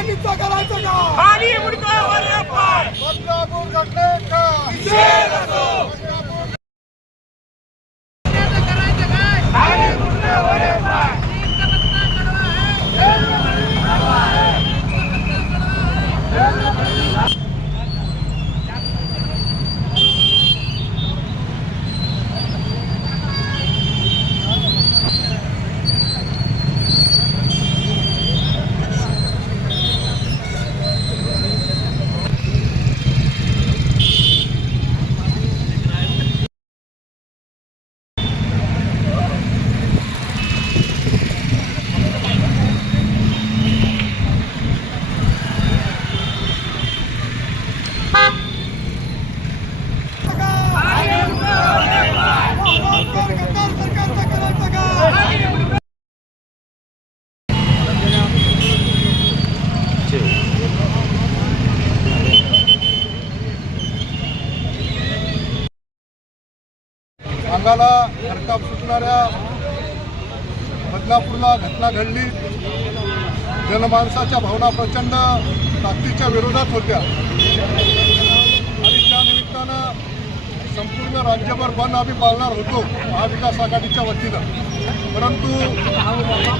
हिंसा करायचं का? खाली मुडका वर पाय बदलापूर घटनेचा निषेध असो खाली मुडका वर पाय गद्दार सरकारचं करायचं का अंगाला खडकाप सुटणाऱ्या बदलापूरला घटना घडली. जनमानसाच्या भावना प्रचंड ताकदीच्या विरोधात होत्या. आणि त्यानिमित्तानं संपूर्ण राज्यभर बंद आम्ही पाळणार होतो महाविकास आघाडीच्या वतीनं. परंतु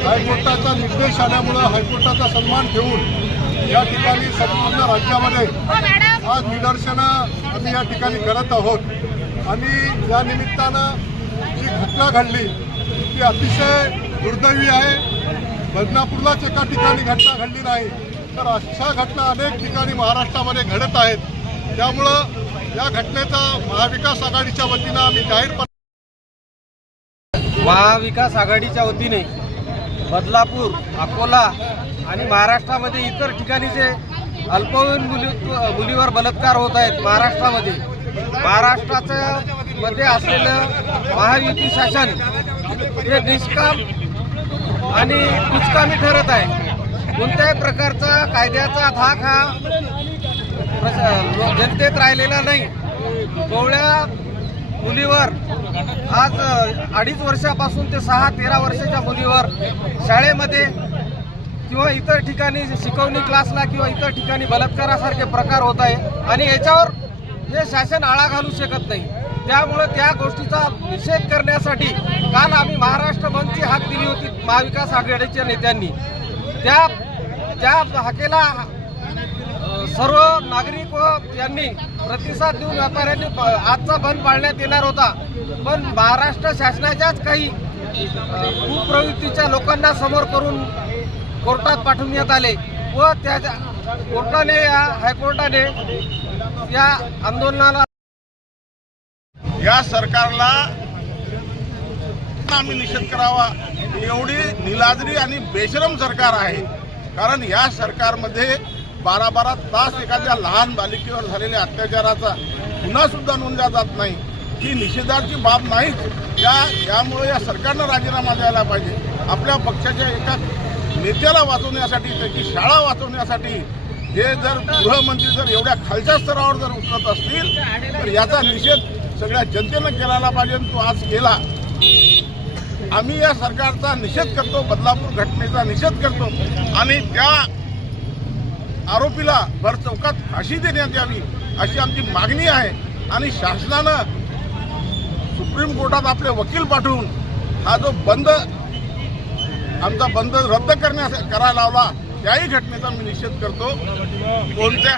हायकोर्टाचा निर्देश आल्यामुळं हायकोर्टाचा सन्मान ठेवून या ठिकाणी संपूर्ण राज्यामध्ये आज निदर्शनं आम्ही या ठिकाणी करत आहोत. आणि या निमित्तानं जी घटना घडली ती अतिशय दुर्दैवी आहे. बदनापूरलाच एका ठिकाणी घटना घडली नाही तर अशा घटना अनेक ठिकाणी महाराष्ट्रामध्ये घडत आहेत. त्यामुळं या घटनेचा महाविकास आघाडीच्या वतीनं आम्ही जाहीरपणे महाविकास आघाडीच्या वतीने बदलापूर अकोला आणि महाराष्ट्रामध्ये इतर ठिकाणी जे अल्पवयीन मुली मुलीवर बलात्कार होत आहेत महाराष्ट्रामध्ये महाराष्ट्राचं मध्ये असलेलं महायुती शासन हे निष्काम आणि कुचकामी ठरत आहे. कोणत्याही प्रकारचा कायद्याचा धाक हा जनतेत राहिलेला नाही. गोवळ्या मुलीवर आज अडीच वर्षापासून ते सहा तेरा वर्षाच्या मुलीवर शाळेमध्ये किंवा इतर ठिकाणी शिकवणी क्लासला किंवा इतर ठिकाणी बलात्कारासारखे प्रकार होत आहे. आणि याच्यावर हे शासन आळा घालू शकत नाही. त्यामुळे त्या गोष्टीचा निषेध करण्यासाठी काल आम्ही महाराष्ट्र बंदची हाक दिली होती महाविकास आघाडीच्या नेत्यांनी. त्या त्या हाकेला सर्व नागरिक व यांनी प्रतिसाद देऊन व्यापाऱ्यांनी प- आजचा बंद पाळण्यात येणार होता. पण महाराष्ट्र शासनाच्याच काही कुप्रवृत्तीच्या लोकांना समोर करून कोर्टात पाठवण्यात आले व त्या कोर्टाने या हायकोर्टाने या आंदोलनाला या सरकारला आम्ही निषेध करावा. एवढी निलाजरी आणि बेशरम सरकार आहे. कारण या सरकारमध्ये बारा बारा तास एखाद्या लहान बालिकेवर झालेल्या अत्याचाराचा गुन्हा सुद्धा नोंदला जात नाही. ही निषेधाची बाब नाहीच. त्या यामुळे या सरकारनं राजीनामा द्यायला पाहिजे. आपल्या पक्षाच्या एका नेत्याला वाचवण्यासाठी त्याची शाळा वाचवण्यासाठी हे जर गृहमंत्री जर एवढ्या खालच्या स्तरावर जर उचलत असतील तर याचा निषेध सगळ्या जनतेनं केला पाहिजे तो आज केला. आम्ही या सरकारचा निषेध करतो बदलापूर घटनेचा निषेध करतो आणि त्या आरोपीला भर चौकात फाशी देण्यात यावी अशी आमची मागणी आहे आणि शासनानं सुप्रीम कोर्टात आपले वकील पाठवून हा जो बंद आमचा बंद रद्द करण्यास करायला लावला त्याही घटनेचा मी निषेध करतो. कोणत्या